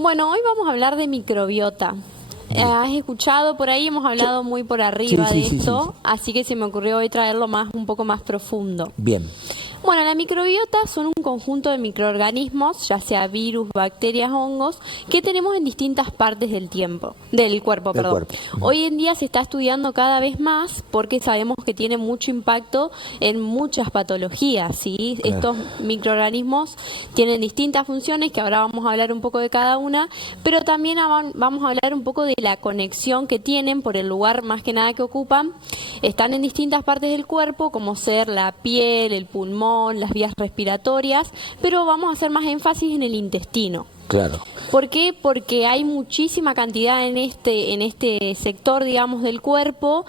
Bueno, hoy vamos a hablar de microbiota. ¿Has escuchado por ahí? Hemos hablado muy por arriba de esto, así que se me ocurrió hoy traerlo un poco más profundo. Bien. Bueno, la microbiota son un conjunto de microorganismos, ya sea virus, bacterias, hongos, que tenemos en distintas partes del cuerpo. Hoy en día se está estudiando cada vez más porque sabemos que tiene mucho impacto en muchas patologías, ¿sí? Claro. Estos microorganismos tienen distintas funciones, que ahora vamos a hablar un poco de cada una, pero también vamos a hablar un poco de la conexión que tienen por el lugar más que nada que ocupan. Están en distintas partes del cuerpo, como ser la piel, el pulmón, las vías respiratorias, pero vamos a hacer más énfasis en el intestino. Claro. ¿Por qué? Porque hay muchísima cantidad en este sector, digamos, del cuerpo.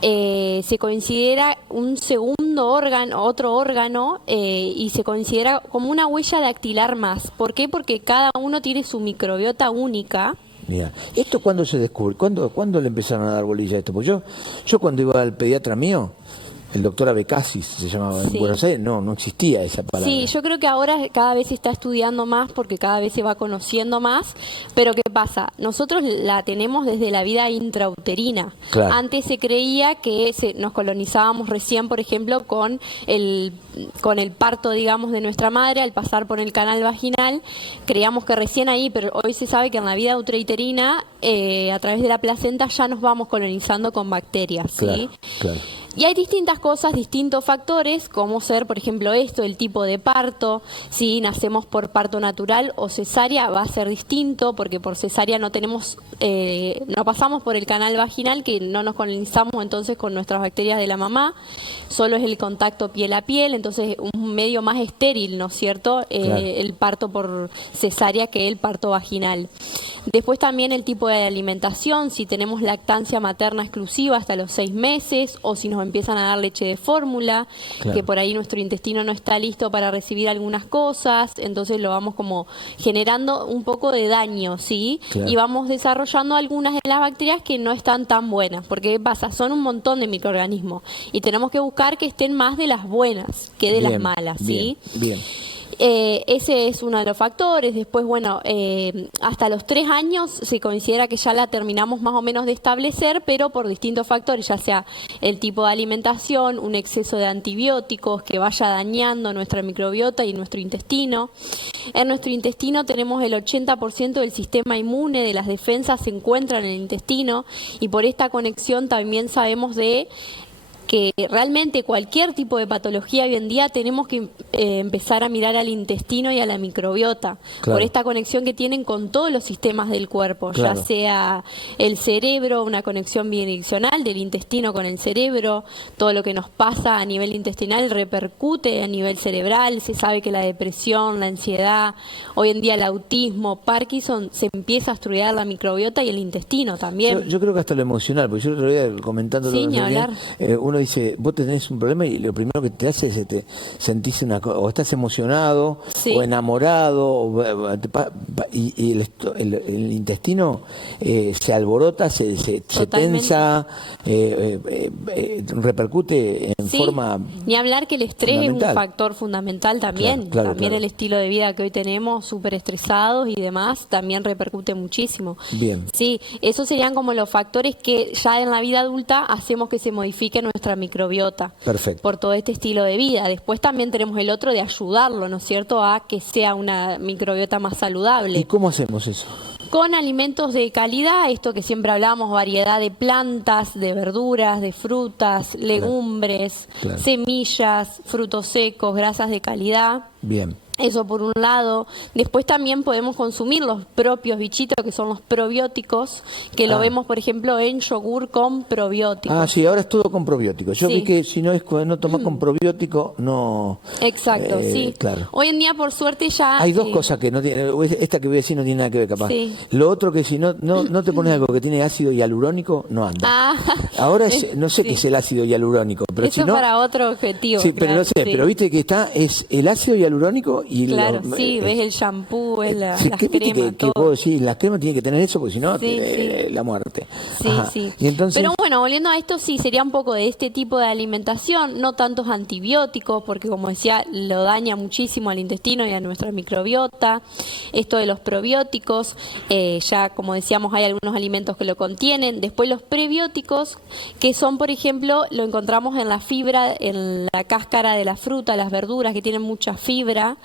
Se considera un segundo órgano, otro órgano, y se considera como una huella dactilar más. ¿Por qué? Porque cada uno tiene su microbiota única. Mira, ¿esto cuándo se descubre? ¿Cuándo le empezaron a dar bolilla a esto? Pues yo cuando iba al pediatra mío, el doctor Abecasis se llamaba en Buenos Aires, no existía esa palabra. Sí, yo creo que ahora cada vez se está estudiando más porque cada vez se va conociendo más, pero ¿qué pasa? Nosotros la tenemos desde la vida intrauterina. Claro. Antes se creía que nos colonizábamos recién, por ejemplo, con el parto, digamos, de nuestra madre, al pasar por el canal vaginal, creíamos que recién ahí, pero hoy se sabe que en la vida intrauterina, a través de la placenta, ya nos vamos colonizando con bacterias, ¿sí? Claro, claro. Y hay distintas cosas, distintos factores, como ser, por ejemplo, el tipo de parto. Si nacemos por parto natural o cesárea, va a ser distinto, porque por cesárea no pasamos por el canal vaginal, que no nos colonizamos entonces con nuestras bacterias de la mamá, solo es el contacto piel a piel, entonces un medio más estéril, ¿no es cierto? Claro. El parto por cesárea que el parto vaginal. Después también el tipo de alimentación, si tenemos lactancia materna exclusiva hasta los 6 meses, o si nos empiezan a dar leche de fórmula, claro, que por ahí nuestro intestino no está listo para recibir algunas cosas, entonces lo vamos como generando un poco de daño, ¿sí? Claro. Y vamos desarrollando algunas de las bacterias que no están tan buenas, porque ¿qué pasa? Son un montón de microorganismos y tenemos que buscar que estén más de las buenas que de las malas, ¿sí? Bien. Ese es uno de los factores. Después, bueno, hasta los 3 años se considera que ya la terminamos más o menos de establecer, pero por distintos factores, ya sea el tipo de alimentación, un exceso de antibióticos que vaya dañando nuestra microbiota y nuestro intestino. En nuestro intestino tenemos el 80% del sistema inmune, de las defensas se encuentran en el intestino, y por esta conexión también sabemos que realmente cualquier tipo de patología hoy en día tenemos que empezar a mirar al intestino y a la microbiota, claro, por esta conexión que tienen con todos los sistemas del cuerpo, claro, ya sea el cerebro, una conexión bidireccional del intestino con el cerebro, todo lo que nos pasa a nivel intestinal repercute a nivel cerebral, se sabe que la depresión, la ansiedad, hoy en día el autismo, Parkinson, se empieza a estudiar la microbiota y el intestino también. Yo creo que hasta lo emocional, porque yo el otro día comentando uno dice, vos tenés un problema y lo primero que te hace es sentís o estás emocionado, sí, o enamorado, y el intestino se alborota, se tensa, repercute en forma. Ni hablar que el estrés es un factor fundamental también. Claro, también el estilo de vida que hoy tenemos, súper estresados y demás, también repercute muchísimo. Bien. Sí, esos serían como los factores que ya en la vida adulta hacemos que se modifique nuestra microbiota. Perfecto. Por todo este estilo de vida. Después también tenemos el otro de ayudarlo, ¿no es cierto?, a que sea una microbiota más saludable. ¿Y cómo hacemos eso? Con alimentos de calidad, esto que siempre hablamos, variedad de plantas, de verduras, de frutas, legumbres, claro, semillas, frutos secos, grasas de calidad. Bien. Eso por un lado. Después también podemos consumir los propios bichitos, que son los probióticos, que lo vemos, por ejemplo, en yogur con probióticos. Ah, sí, ahora es todo con probióticos. Yo vi que si no tomas con probiótico, no... Exacto, sí. Claro. Hoy en día, por suerte, ya... Hay dos cosas que no tiene... Esta que voy a decir no tiene nada que ver, capaz. Sí. Lo otro que si no te pones algo que tiene ácido hialurónico, no anda. Ahora no sé qué es el ácido hialurónico, pero eso si no... para otro objetivo. Sí, pero no sé, pero viste que es el ácido hialurónico Y claro, sí, ves el shampoo, ves las cremas, todo. Sí, las cremas tienen que tener eso, porque si no, la muerte. Sí, sí. Y entonces... Pero bueno, volviendo a esto, sí, sería un poco de este tipo de alimentación, no tantos antibióticos, porque como decía, lo daña muchísimo al intestino y a nuestra microbiota. Esto de los probióticos, ya como decíamos, hay algunos alimentos que lo contienen. Después los prebióticos, que son, por ejemplo, lo encontramos en la fibra, en la cáscara de la fruta, las verduras que tienen mucha fibra,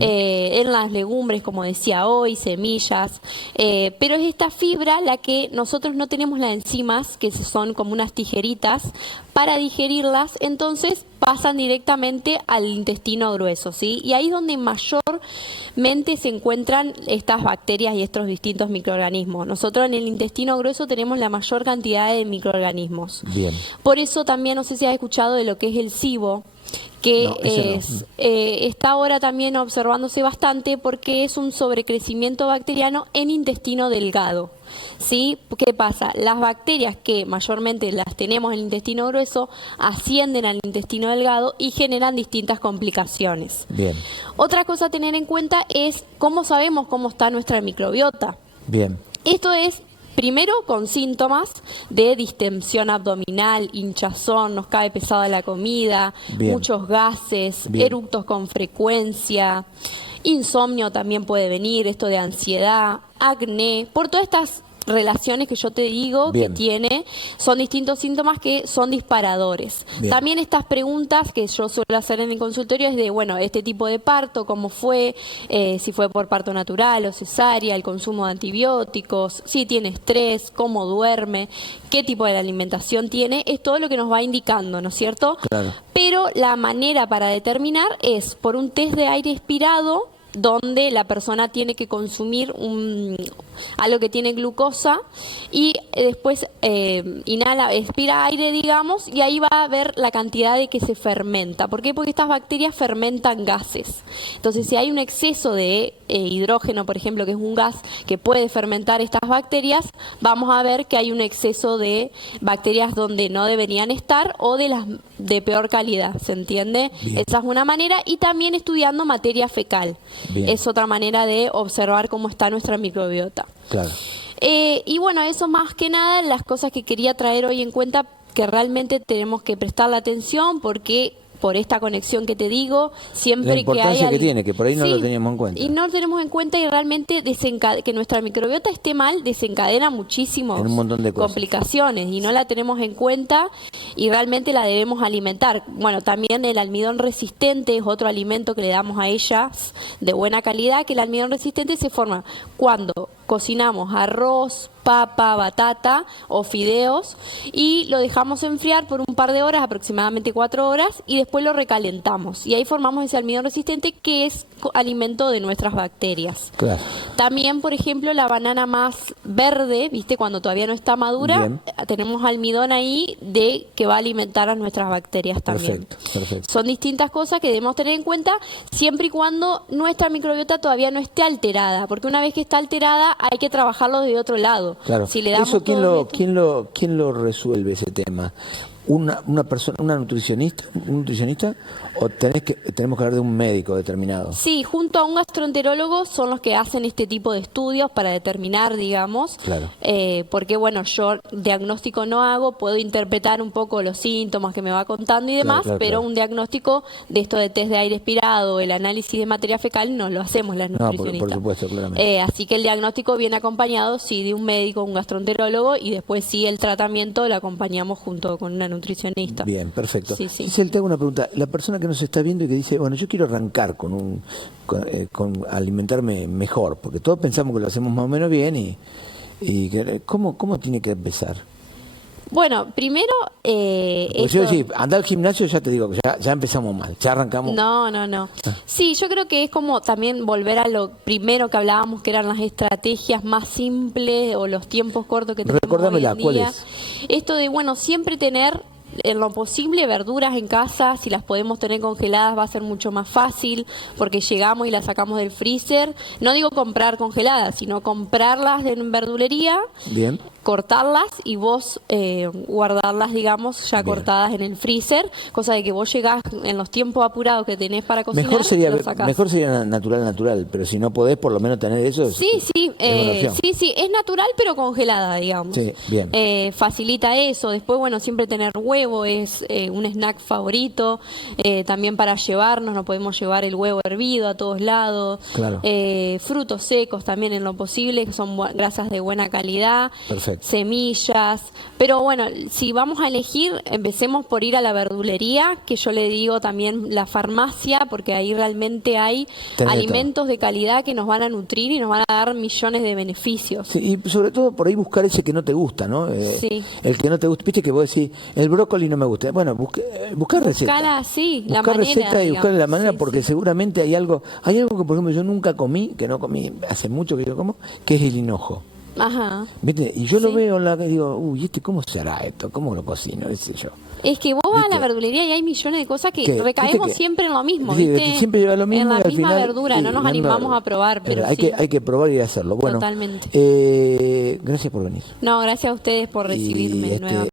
en las legumbres, como decía hoy, semillas, pero es esta fibra la que nosotros no tenemos las enzimas, que son como unas tijeritas, para digerirlas, entonces pasan directamente al intestino grueso, ¿sí? Y ahí es donde mayormente se encuentran estas bacterias y estos distintos microorganismos. Nosotros en el intestino grueso tenemos la mayor cantidad de microorganismos. Bien. Por eso también, no sé si has escuchado de lo que es el SIBO, que está ahora también observándose bastante porque es un sobrecrecimiento bacteriano en intestino delgado. ¿Sí? ¿Qué pasa? Las bacterias que mayormente las tenemos en el intestino grueso ascienden al intestino delgado y generan distintas complicaciones. Bien. Otra cosa a tener en cuenta es cómo sabemos cómo está nuestra microbiota. Bien. Esto es primero con síntomas de distensión abdominal, hinchazón, nos cae pesada la comida, muchos gases, eructos con frecuencia, insomnio también puede venir, esto de ansiedad, acné, por todas estas relaciones que yo te digo que tiene, son distintos síntomas que son disparadores. También estas preguntas que yo suelo hacer en el consultorio es de, bueno, este tipo de parto, cómo fue, si fue por parto natural o cesárea, el consumo de antibióticos, si tiene estrés, cómo duerme, qué tipo de alimentación tiene, es todo lo que nos va indicando, ¿no es cierto? Claro. Pero la manera para determinar es por un test de aire expirado, donde la persona tiene que consumir algo que tiene glucosa y después inhala, expira aire, digamos, y ahí va a ver la cantidad de que se fermenta. ¿Por qué? Porque estas bacterias fermentan gases. Entonces, si hay un exceso de hidrógeno, por ejemplo, que es un gas que puede fermentar estas bacterias, vamos a ver que hay un exceso de bacterias donde no deberían estar o de las de peor calidad, ¿se entiende? Esa es una manera, y también estudiando materia fecal. Es otra manera de observar cómo está nuestra microbiota. Claro. Y bueno, eso más que nada, las cosas que quería traer hoy en cuenta, que realmente tenemos que prestarle atención porque por esta conexión que te digo, siempre la importancia que hay... que tiene, que por ahí no lo teníamos en cuenta. Y no lo tenemos en cuenta, y realmente que nuestra microbiota esté mal desencadena muchísimas complicaciones y no la tenemos en cuenta y realmente la debemos alimentar. Bueno, también el almidón resistente es otro alimento que le damos a ellas de buena calidad, que el almidón resistente se forma cuando cocinamos arroz, papa, batata o fideos y lo dejamos enfriar por un par de horas, aproximadamente 4 horas, y después lo recalentamos. Y ahí formamos ese almidón resistente que es alimento de nuestras bacterias. Claro. También, por ejemplo, la banana más verde, ¿viste? Cuando todavía no está madura, tenemos almidón ahí que va a alimentar a nuestras bacterias también. Perfecto. Son distintas cosas que debemos tener en cuenta siempre y cuando nuestra microbiota todavía no esté alterada, porque una vez que está alterada hay que trabajarlo de otro lado. Claro. Si le damos ¿Eso quién lo resuelve ese tema? ¿Una persona, un nutricionista o tenemos que hablar de un médico determinado? Sí, junto a un gastroenterólogo son los que hacen este tipo de estudios para determinar, digamos, porque bueno, yo diagnóstico no hago, puedo interpretar un poco los síntomas que me va contando y demás, pero un diagnóstico de esto de test de aire expirado, el análisis de materia fecal, no lo hacemos las nutricionistas. Por supuesto, claramente. Así que el diagnóstico viene acompañado, sí, de un médico, un gastroenterólogo, y después sí el tratamiento lo acompañamos junto con una nutricionista. Bien, perfecto. Sí. Giselle, te hago una pregunta. La persona que nos está viendo y que dice, bueno, yo quiero arrancar con alimentarme mejor, porque todos pensamos que lo hacemos más o menos bien y ¿cómo tiene que empezar? Bueno, primero... Porque yo decir, andar al gimnasio, ya te digo, ya empezamos mal, ya arrancamos... No. Sí, yo creo que es como también volver a lo primero que hablábamos, que eran las estrategias más simples o los tiempos cortos que tenemos hoy en día. ¿Cuál es? Esto de, bueno, siempre tener en lo posible verduras en casa. Si las podemos tener congeladas va a ser mucho más fácil, porque llegamos y las sacamos del freezer. No digo comprar congeladas, sino comprarlas en verdulería. Bien. cortarlas y vos guardarlas, digamos, ya Bien. cortadas en el freezer, cosa de que vos llegás en los tiempos apurados que tenés para cocinar, Mejor lo sacás. mejor sería natural, pero si no podés por lo menos tener eso. Sí, es natural pero congelada, digamos. Sí, bien. Facilita eso. Después, bueno, siempre tener huevo es un snack favorito. También para llevarnos, no podemos llevar el huevo hervido a todos lados. Claro. Frutos secos también en lo posible, que son grasas de buena calidad. Perfecto. Semillas. Pero bueno, si vamos a elegir, empecemos por ir a la verdulería, que yo le digo también la farmacia, porque ahí realmente hay alimentos de calidad que nos van a nutrir y nos van a dar millones de beneficios. Sí, y sobre todo por ahí buscar ese que no te gusta, ¿no? Sí. El que no te gusta, viste que vos decís, el brócoli no me gusta. Bueno, buscar receta. Buscar receta y buscar la manera, sí, porque seguramente hay algo que por ejemplo yo nunca comí, que no comí hace mucho que yo como, que es el hinojo. Ajá. ¿Viste? Y yo lo veo en la que digo, uy, ¿cómo se hará esto? ¿Cómo lo cocino? Ese yo. Es que vos vas a la verdulería y hay millones de cosas que recaemos siempre en lo mismo, ¿viste? Siempre lleva lo mismo. En la y al misma final, verdura, no nos animamos a probar, pero hay que probar y hacerlo. Bueno, totalmente. gracias por venir. No, gracias a ustedes por recibirme nuevamente.